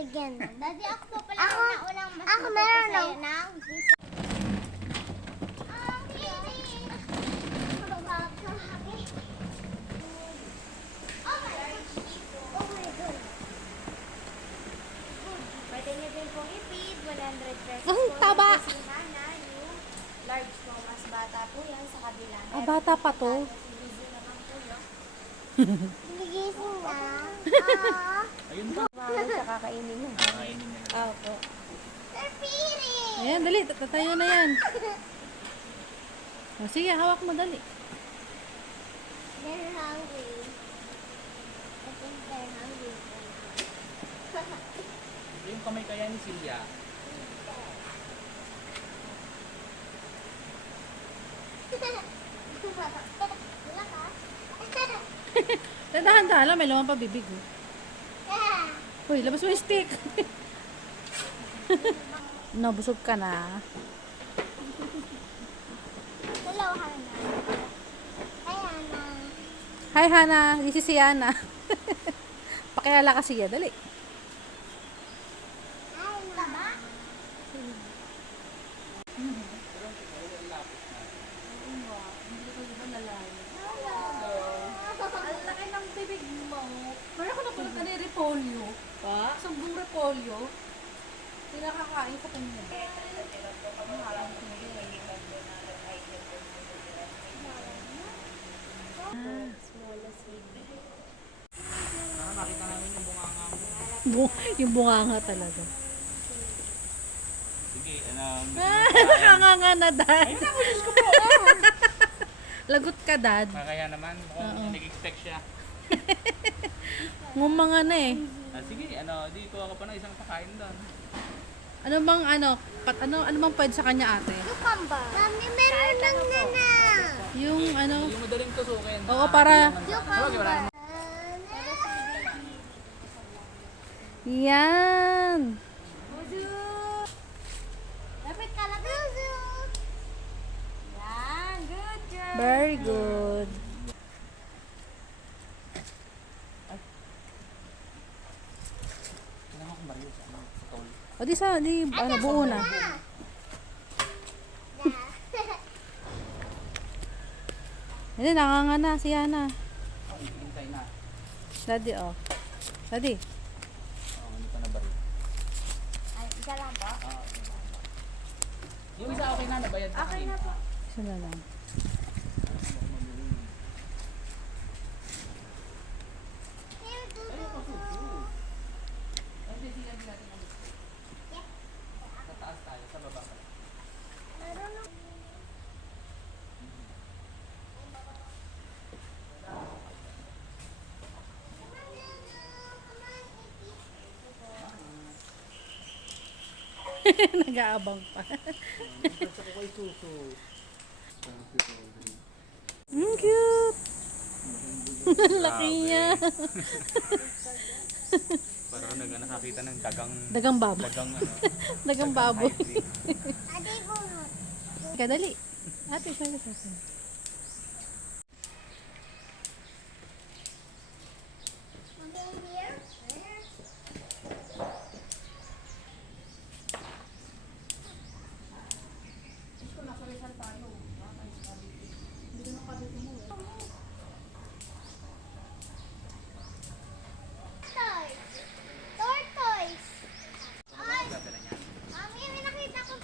Again. Daddy, ako po pala Ako- ang naunang mas ako meron sa'yo ng- ng visa. Ang kinis! Oh my Oh my God. Pwede niyo din pong i-feed 100 pesos Ang po. taba! Yung kusina na yung large po. Mas bata po yan sa kabila. Ah, bata pa to. Si Lizzie naman po yun. Gigising na. Ayun pa. Wala siya kakainin niya. Kakainin niya na. Opo. Sir Piri! Ayan, dali. Tatayo na yan. O, sige, hawak mo, dali. They're hungry. I think they're hungry for now. Yung kamay kaya ni Silya. Wala ka? Dahan-dahan lang, may laman pa bibig. Oh. Uy, labas mo yung stick. Nabusog ka na. Hello, Hana. Hi, Hana. Hi, Hana. This is si Yana. Pakilala ka siya. Dali. Hi, Mama. Ang laki ng bibig mo. Pero ako napulot ka ni repolyo. Pa? Isang repolyo. Pinakakain sa kanya. Para makita namin yung bunganga mo. Yung bunganga talaga. Sige, Nakanganga na, Dad. Lagot ka, Dad. Kaya naman, mukhang nag-expect siya. Ngumanga na eh. Sige, dito ako pa ng isang pakain doon. Ano bang ano bang pwede sa kanya, ate? Cucumber. Mami, meron ng nana. Yung ano, Yung madaling tusukin. oo, para Cucumber. yan. Dapat ka lang. Yan, good job. Very good. Kailangan ko mariyo sa tol. O di buo na. Hindi, nakanga na si Yana. Hintay na. Daddy, oh. Daddy. Hindi pa na bariyo. Ay, isa lang po. Yung isa okay na, nabayad sa Okay na po. Isa na lang. Sa taas tayo, sa baba pa. Nag-aabang pa. Gusto ko kay Suso. Cute. Laki niya. Parang nakakita ng Dagang baboy. Dagang baboy. Ate, bunot. Kadali. Ate, sabi sa akin. Here. Tortoise. Ay, Mami, may nakita ko.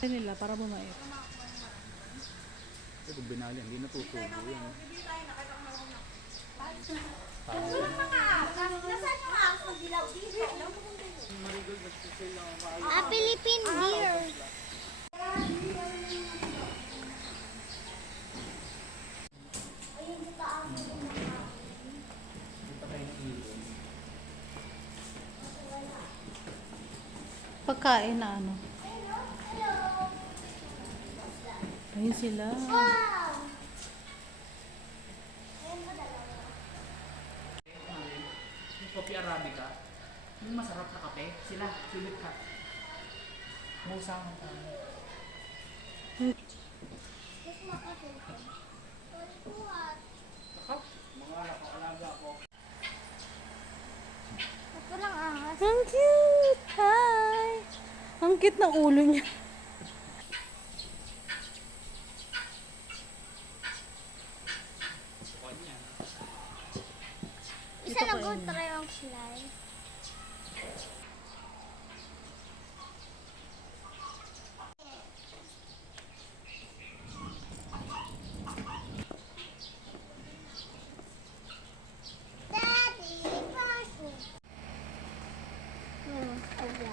Nila para bumait. Ito pag binali, hindi natutubo yan. Nasaan yung aso? Dilaw dito. Philippine deer. Pagkain na ano. Ayun sila. Wow. Yung Coffee Arabica, yung masarap na kape, sila, sulit ka. Musa ang tayo. Kuha. Ito lang ahas. Ang cute! Hi! Ang cute ng ulo niya. Isa lang ko try ang slime. Daddy, pass me. Wala.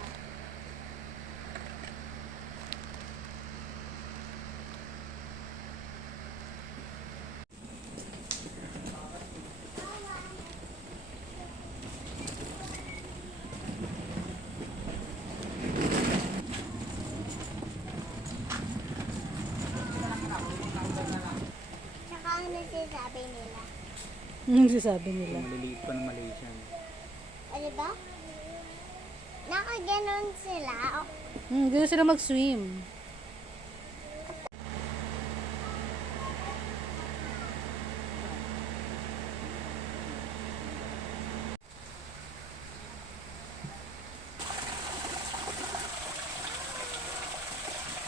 Tsaka ano sinasabi nila? Anong sasabi nila? Maliliit pa ng Malaysia. Ano ba? Nakaganon sila. Gusto sila mag-swim.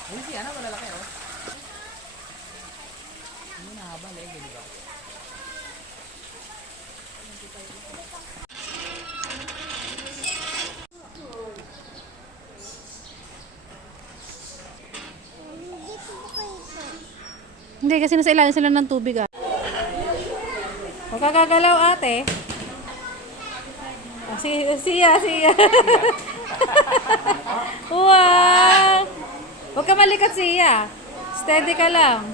Ayun si Ana, malalaki oh. Hindi na haba, leeg, di ba? Hindi ko kayo ito. Hindi, kasi nasa ilalim sila ng tubig ah. Huwag ka gagalaw ate. Ah, siya. Wow! Huwag ka malikat siya. Steady ka lang.